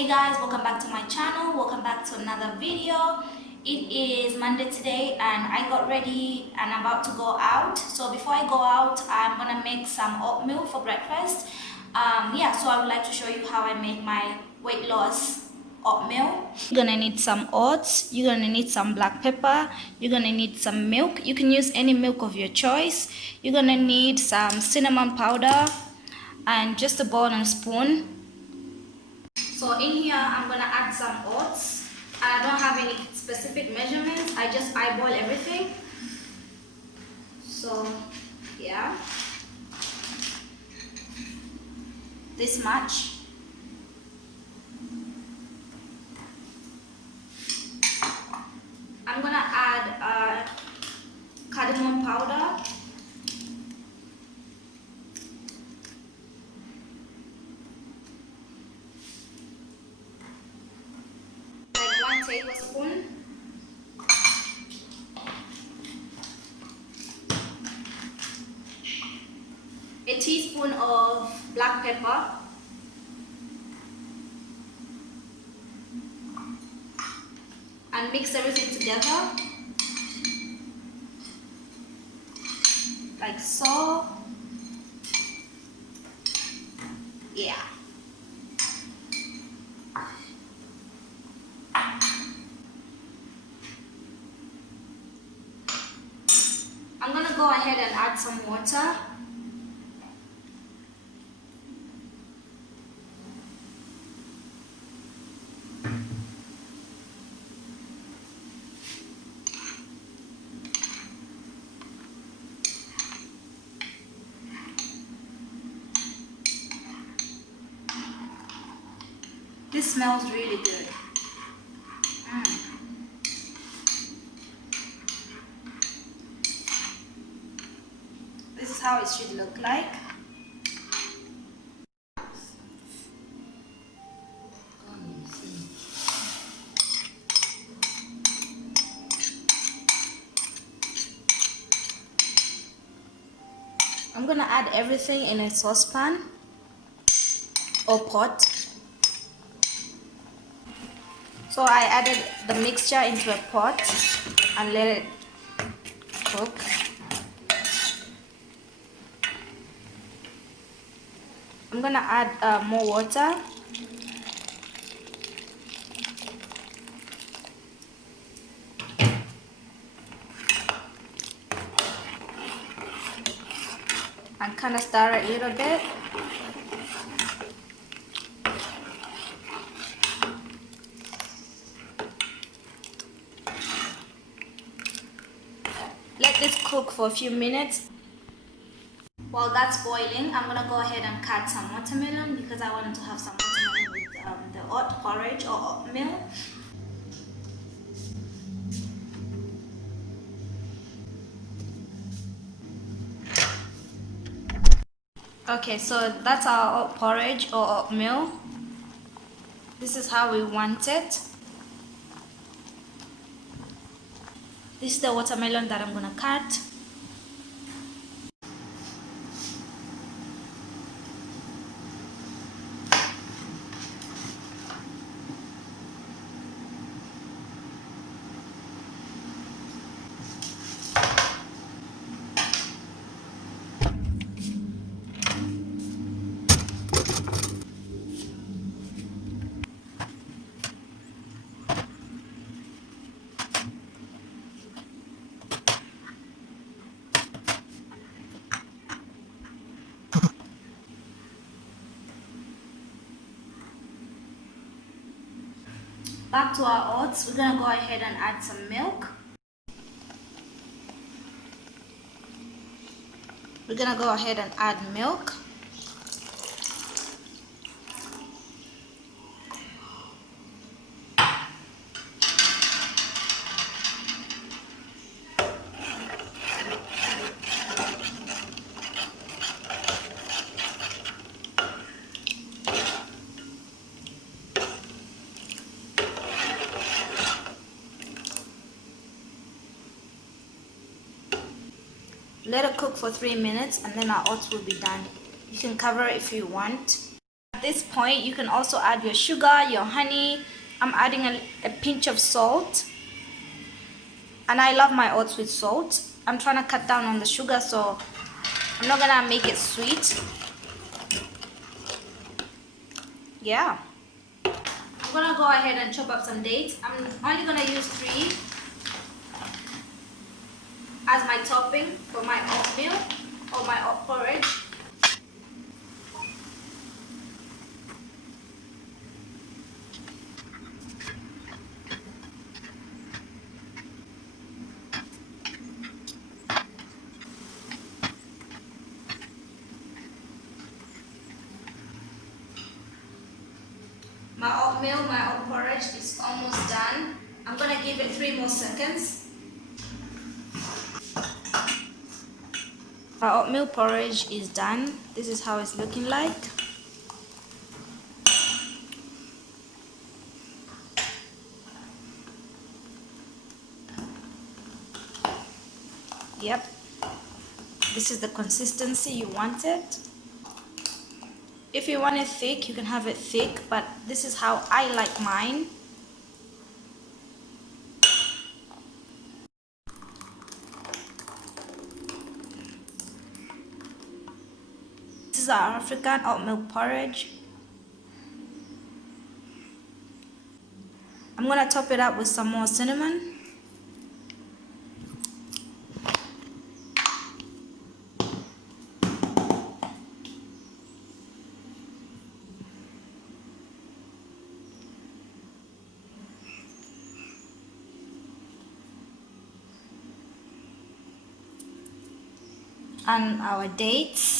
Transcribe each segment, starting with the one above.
Hey guys, welcome back to my channel. Welcome back to another video. It is Monday today and I got ready and I'm about to go out. So before I go out, I'm gonna make some oatmeal for breakfast. So I would like to show you how I make my weight loss oatmeal. You're gonna need some oats, you're gonna need some black pepper, you're gonna need some milk. You can use any milk of your choice. You're gonna need some cinnamon powder and just a bowl and a spoon. So in here, I'm gonna add some oats, and I don't have any specific measurements. I just eyeball everything. So yeah, this much. I'm gonna add cardamom powder. Like 1 tablespoon. A teaspoon of black pepper. And mix everything together. Like so. Yeah. I'm gonna go ahead and add some water. This smells really good. This is how it should look like. I'm gonna add everything in a saucepan or pot. So I added the mixture into a pot and let it cook. I'm gonna add more water. And kind of stir it a little bit. Let this cook for a few minutes. While that's boiling, I'm gonna go ahead and cut some watermelon because I wanted to have some watermelon with the oat porridge or oatmeal. Okay, so that's our oat porridge or oatmeal. This is how we want it. This is the watermelon that I'm gonna cut. Back to our oats, we're gonna go ahead and add some milk. We're gonna go ahead and add milk. Let it cook for 3 minutes and then our oats will be done. You can cover it if you want. At this point, you can also add your sugar, your honey. I'm adding a pinch of salt. And I love my oats with salt. I'm trying to cut down on the sugar, so I'm not gonna make it sweet. Yeah. I'm gonna go ahead and chop up some dates. I'm only gonna use 3 as my topping for my oatmeal or my oat porridge. My oatmeal, my oat porridge is almost done. I'm gonna give it 3 more seconds. My oatmeal porridge is done. This is how it's looking like. Yep. This is the consistency you want it. If you want it thick, you can have it thick, but this is how I like mine. This is our African oatmeal porridge. I'm gonna top it up with some more cinnamon. And our dates.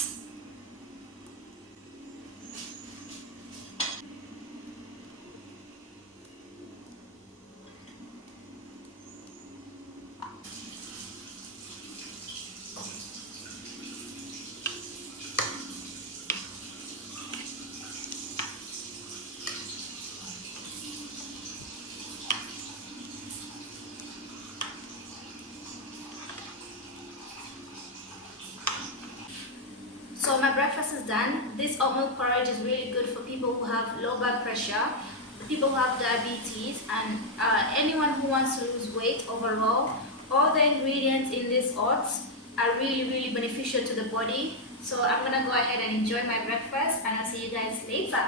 So my breakfast is done. This oatmeal porridge is really good for people who have low blood pressure, people who have diabetes, and anyone who wants to lose weight overall. All the ingredients in this oats are really beneficial to the body. So I'm gonna go ahead and enjoy my breakfast, and I'll see you guys later.